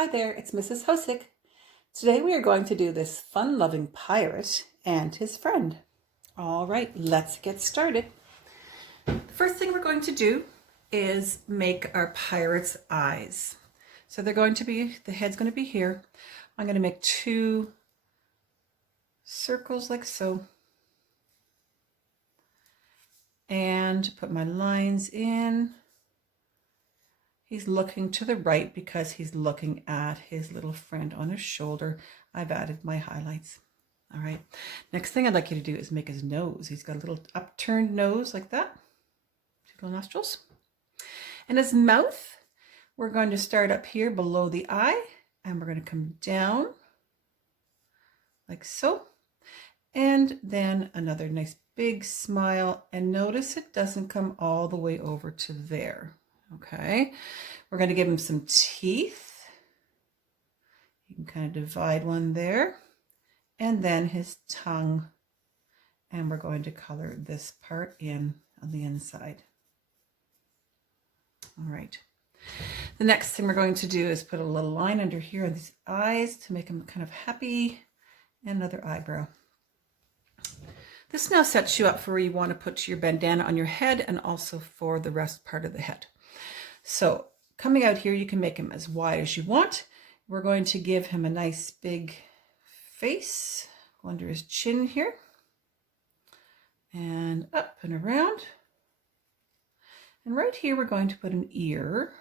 Hi there, it's Mrs. Hosick. Today we are going to do this fun-loving pirate and his friend. All right, let's get started. The first thing we're going to do is make our pirate's eyes. So the head's going to be here. I'm going to make 2 circles like so. And put my lines in. He's looking to the right because he's looking at his little friend on his shoulder. I've added my highlights. All right. Next thing I'd like you to do is make his nose. He's got a little upturned nose like that. 2 little nostrils. And his mouth, we're going to start up here below the eye, and we're going to come down like so. And then another nice big smile. And notice it doesn't come all the way over to there. Okay, we're going to give him some teeth. You can kind of divide one there. And then his tongue. And we're going to color this part in on the inside. All right. The next thing we're going to do is put a little line under here on these eyes to make him kind of happy. And another eyebrow. This now sets you up for where you want to put your bandana on your head and also for the rest part of the head. So coming out here, you can make him as wide as you want. We're going to give him a nice big face, go under his chin here, and up and around. And right here, we're going to put an ear.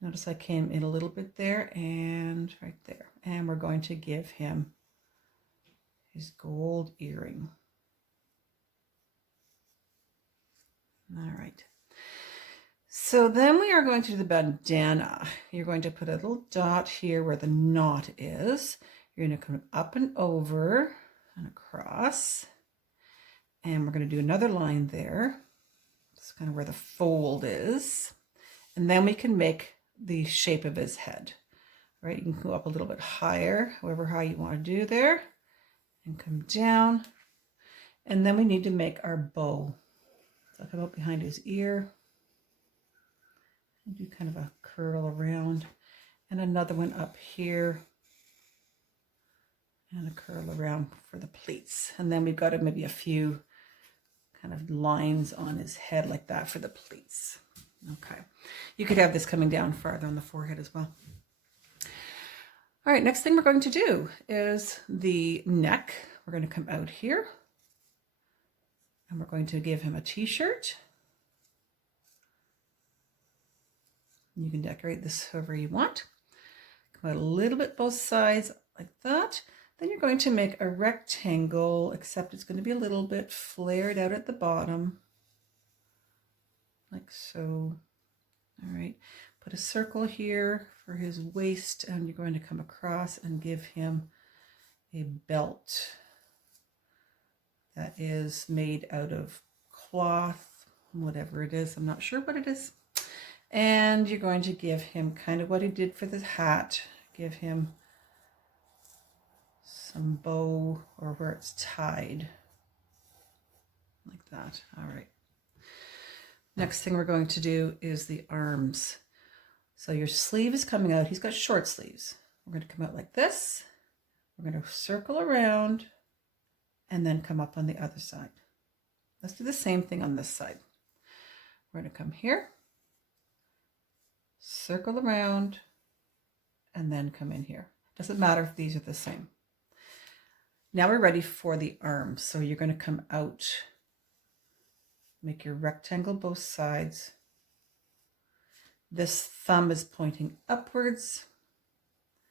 Notice I came in a little bit there and right there. And we're going to give him his gold earring. All right. So then we are going to do the bandana. You're going to put a little dot here where the knot is. You're going to come up and over and across. And we're going to do another line there. That's kind of where the fold is. And then we can make the shape of his head. Right? You can go up a little bit higher, however high you want to do there. And come down. And then we need to make our bow. So I'll come up behind his ear. And do kind of a curl around. And another one up here. And a curl around for the pleats. And then we've got maybe a few kind of lines on his head like that for the pleats. Okay. You could have this coming down farther on the forehead as well. All right, next thing we're going to do is the neck. We're going to come out here. And we're going to give him a t-shirt. You can decorate this however you want. Come out a little bit both sides like that. Then you're going to make a rectangle, except it's going to be a little bit flared out at the bottom. Like so. All right. Put a circle here for his waist, and you're going to come across and give him a belt that is made out of cloth, whatever it is. I'm not sure what it is. And you're going to give him kind of what he did for the hat. Give him some bow or where it's tied. Like that. All right. Next thing we're going to do is the arms. So your sleeve is coming out. He's got short sleeves. We're going to come out like this. We're going to circle around and then come up on the other side. Let's do the same thing on this side. We're going to come here, circle around, and then come in here. Doesn't matter if these are the same. Now we're ready for the arms. So you're going to come out, make your rectangle both sides. This thumb is pointing upwards.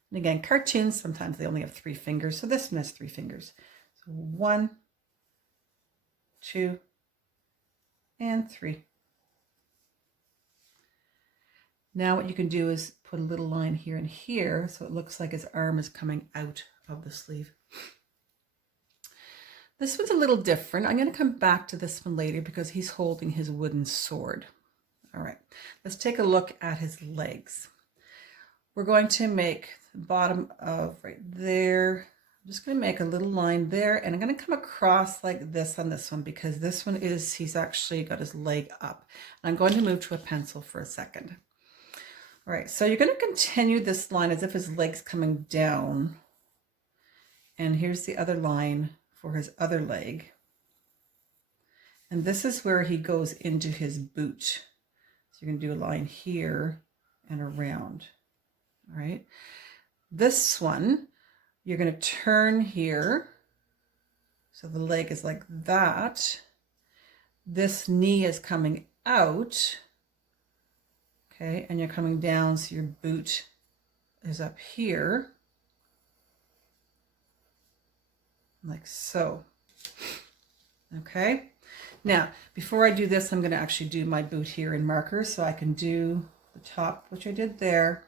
And again, cartoons, sometimes they only have 3 fingers. So this one has 3 fingers. So 1, 2, and 3. Now what you can do is put a little line here and here, so it looks like his arm is coming out of the sleeve. This one's a little different. I'm going to come back to this one later because he's holding his wooden sword. All right, let's take a look at his legs. We're going to make the bottom of right there. I'm just going to make a little line there, and I'm going to come across like this on this one because this one is, he's actually got his leg up. I'm going to move to a pencil for a second. All right, so you're going to continue this line as if his leg's coming down. And here's the other line for his other leg. And this is where he goes into his boot. So you're going to do a line here and around. All right. This one, you're going to turn here. So the leg is like that. This knee is coming out. Okay. And you're coming down, so your boot is up here. Like so. Okay. Now, before I do this, I'm going to actually do my boot here in marker, so I can do the top, which I did there,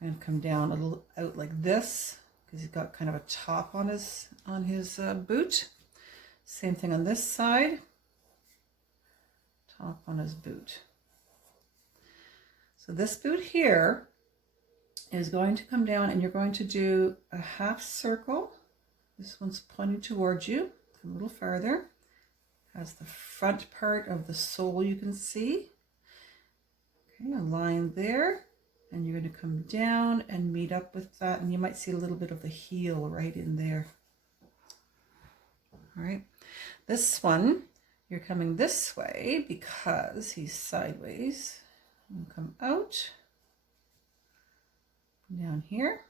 and come down a little out like this, because he's got kind of a top on his boot. Same thing on this side, top on his boot. So this boot here is going to come down, and you're going to do a half circle. This one's pointing towards you, come a little farther. Has the front part of the sole you can see. Okay, a line there, and you're going to come down and meet up with that, and you might see a little bit of the heel right in there. All right, this one, you're coming this way because he's sideways. You come out, down here.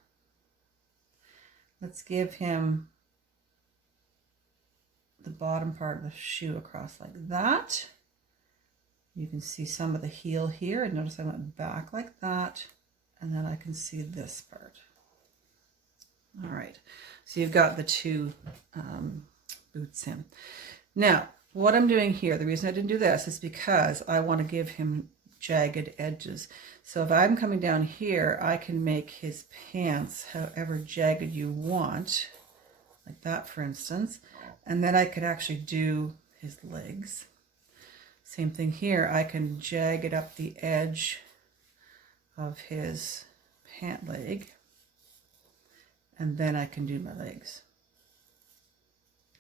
Let's give him the bottom part of the shoe across like that. You can see some of the heel here, and notice I went back like that, and then I can see this part. All right, so you've got the two boots in. Now, what I'm doing here, the reason I didn't do this is because I want to give him jagged edges. So if I'm coming down here, I can make his pants however jagged you want, like that for instance. And then I could actually do his legs. Same thing here. I can jagged up the edge of his pant leg. And then I can do my legs.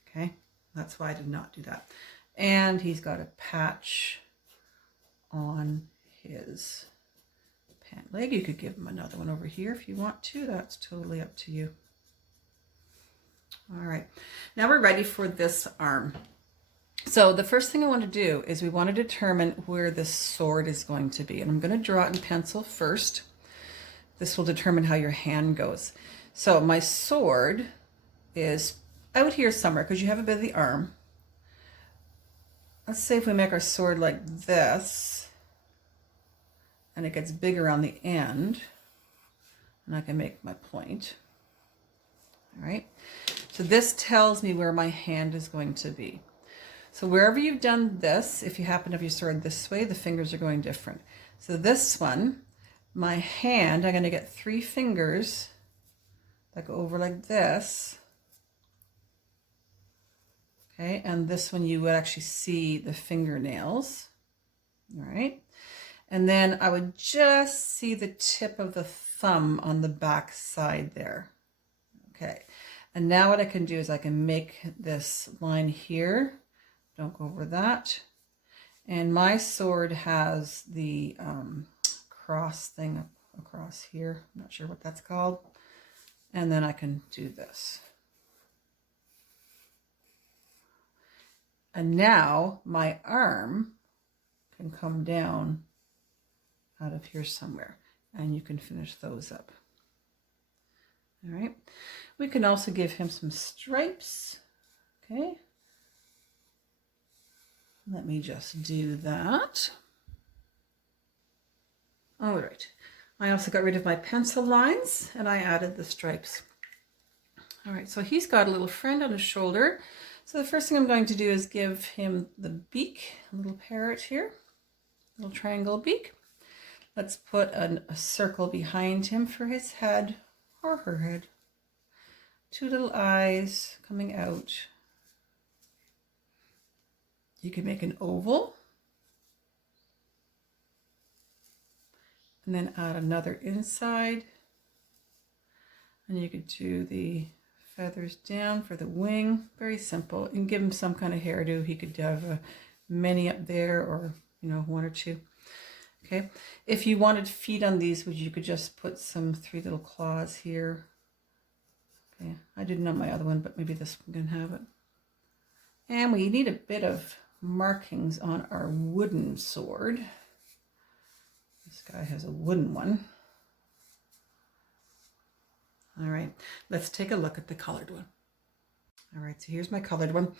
Okay, that's why I did not do that. And he's got a patch on his pant leg. You could give him another one over here if you want to. That's totally up to you. All right, now we're ready for this arm. So the first thing I want to do is we want to determine where this sword is going to be. And I'm going to draw it in pencil first. This will determine how your hand goes. So my sword is out here somewhere because you have a bit of the arm. Let's say if we make our sword like this, and it gets bigger on the end, and I can make my point. All right, so this tells me where my hand is going to be. So wherever you've done this, if you happen to have your sword this way, the fingers are going different. So this one, my hand, I'm going to get 3 fingers that go over like this. Okay, and this one you would actually see the fingernails. All right, and then I would just see the tip of the thumb on the back side there. Okay, and now what I can do is I can make this line here. Don't go over that. And my sword has the cross thing across here. I'm not sure what that's called. And then I can do this. And now my arm can come down out of here somewhere, and you can finish those up. All right. We can also give him some stripes. Okay. Let me just do that. All right. I also got rid of my pencil lines and I added the stripes. All right, so he's got a little friend on his shoulder. So the first thing I'm going to do is give him the beak, a little parrot here, a little triangle beak. Let's put a circle behind him for his head or her head. 2 little eyes coming out. You can make an oval and then add another inside, and you could do the feathers down for the wing. Very simple. And give him some kind of hairdo. He could have a mini up there, or 1 or 2. Okay, if you wanted feet on these, you could just put some 3 little claws here. Okay, I didn't on my other one, but maybe this one can have it. And we need a bit of markings on our wooden sword. This guy has a wooden one. All right, let's take a look at the colored one. All right, so here's my colored one.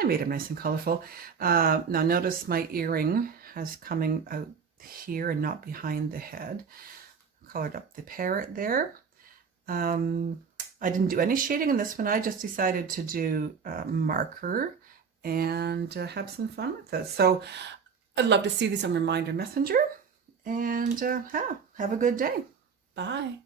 I made it nice and colorful. Now notice my earring has coming out here and not behind the head. Colored up the parrot there. I didn't do any shading in this one. I just decided to do marker and have some fun with this. So I'd love to see these on Reminder Messenger, and have a good day. Bye.